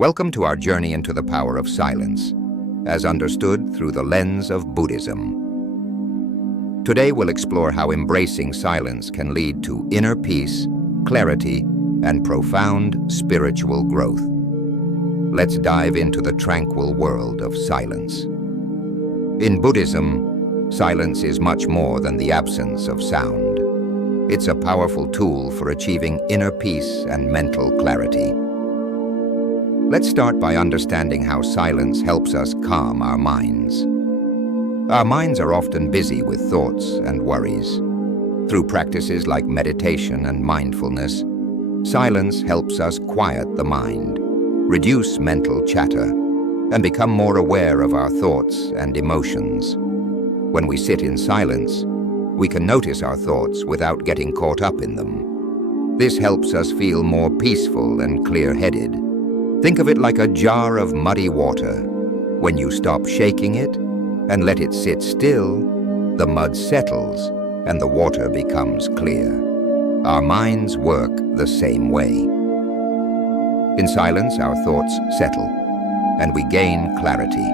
Welcome to our journey into the power of silence, as understood through the lens of Buddhism. Today we'll explore how embracing silence can lead to inner peace, clarity, and profound spiritual growth. Let's dive into the tranquil world of silence. In Buddhism, silence is much more than the absence of sound. It's a powerful tool for achieving inner peace and mental clarity. Let's start by understanding how silence helps us calm our minds. Our minds are often busy with thoughts and worries. Through practices like meditation and mindfulness, silence helps us quiet the mind, reduce mental chatter, and become more aware of our thoughts and emotions. When we sit in silence, we can notice our thoughts without getting caught up in them. This helps us feel more peaceful and clear-headed. Think of it like a jar of muddy water. When you stop shaking it and let it sit still, the mud settles and the water becomes clear. Our minds work the same way. In silence, our thoughts settle and we gain clarity.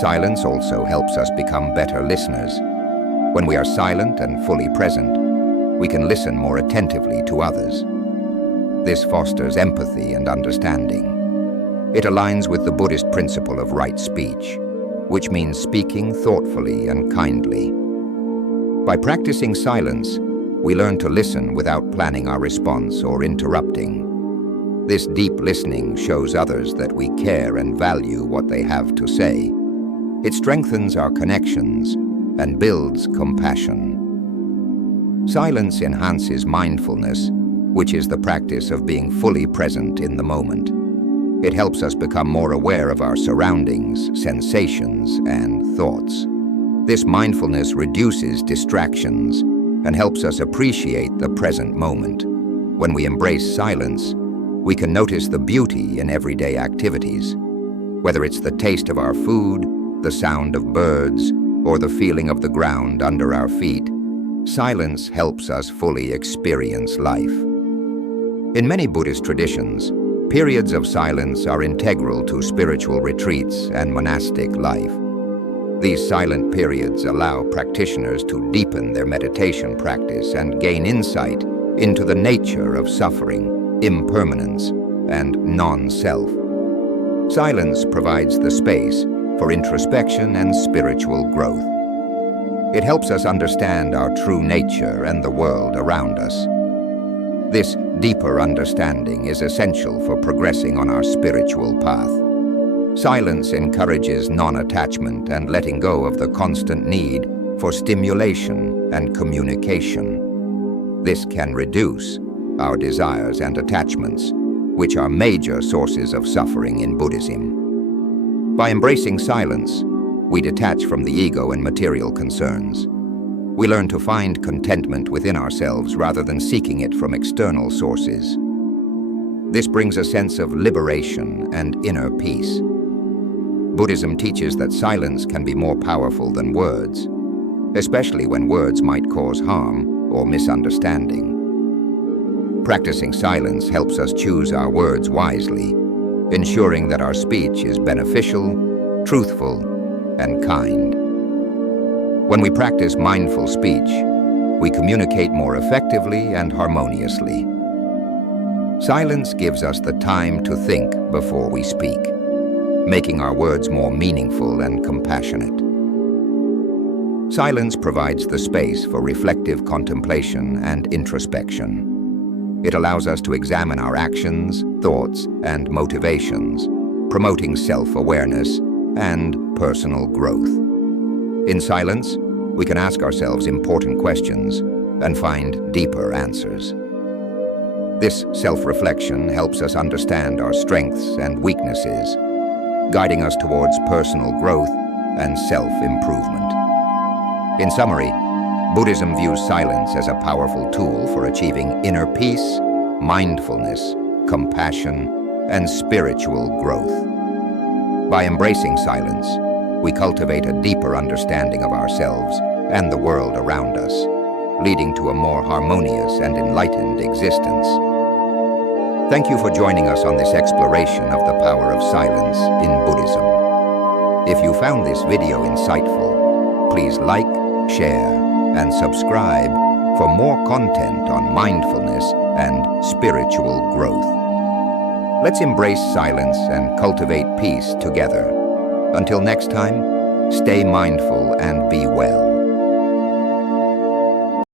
Silence also helps us become better listeners. When we are silent and fully present, we can listen more attentively to others. This fosters empathy and understanding. It aligns with the Buddhist principle of right speech, which means speaking thoughtfully and kindly. By practicing silence, we learn to listen without planning our response or interrupting. This deep listening shows others that we care and value what they have to say. It strengthens our connections and builds compassion. Silence enhances mindfulness, which is the practice of being fully present in the moment. It helps us become more aware of our surroundings, sensations, and thoughts. This mindfulness reduces distractions and helps us appreciate the present moment. When we embrace silence, we can notice the beauty in everyday activities. Whether it's the taste of our food, the sound of birds, or the feeling of the ground under our feet, silence helps us fully experience life. In many Buddhist traditions, periods of silence are integral to spiritual retreats and monastic life. These silent periods allow practitioners to deepen their meditation practice and gain insight into the nature of suffering, impermanence, and non-self. Silence provides the space for introspection and spiritual growth. It helps us understand our true nature and the world around us. This deeper understanding is essential for progressing on our spiritual path. Silence encourages non-attachment and letting go of the constant need for stimulation and communication. This can reduce our desires and attachments, which are major sources of suffering in Buddhism. By embracing silence, we detach from the ego and material concerns. We learn to find contentment within ourselves rather than seeking it from external sources. This brings a sense of liberation and inner peace. Buddhism teaches that silence can be more powerful than words, especially when words might cause harm or misunderstanding. Practicing silence helps us choose our words wisely, ensuring that our speech is beneficial, truthful, and kind. When we practice mindful speech, we communicate more effectively and harmoniously. Silence gives us the time to think before we speak, making our words more meaningful and compassionate. Silence provides the space for reflective contemplation and introspection. It allows us to examine our actions, thoughts, and motivations, promoting self-awareness and personal growth. In silence, we can ask ourselves important questions and find deeper answers. This self-reflection helps us understand our strengths and weaknesses, guiding us towards personal growth and self-improvement. In summary, Buddhism views silence as a powerful tool for achieving inner peace, mindfulness, compassion, and spiritual growth. By embracing silence, we cultivate a deeper understanding of ourselves and the world around us, leading to a more harmonious and enlightened existence. Thank you for joining us on this exploration of the power of silence in Buddhism. If you found this video insightful, please like, share, and subscribe for more content on mindfulness and spiritual growth. Let's embrace silence and cultivate peace together. Until next time, stay mindful and be well.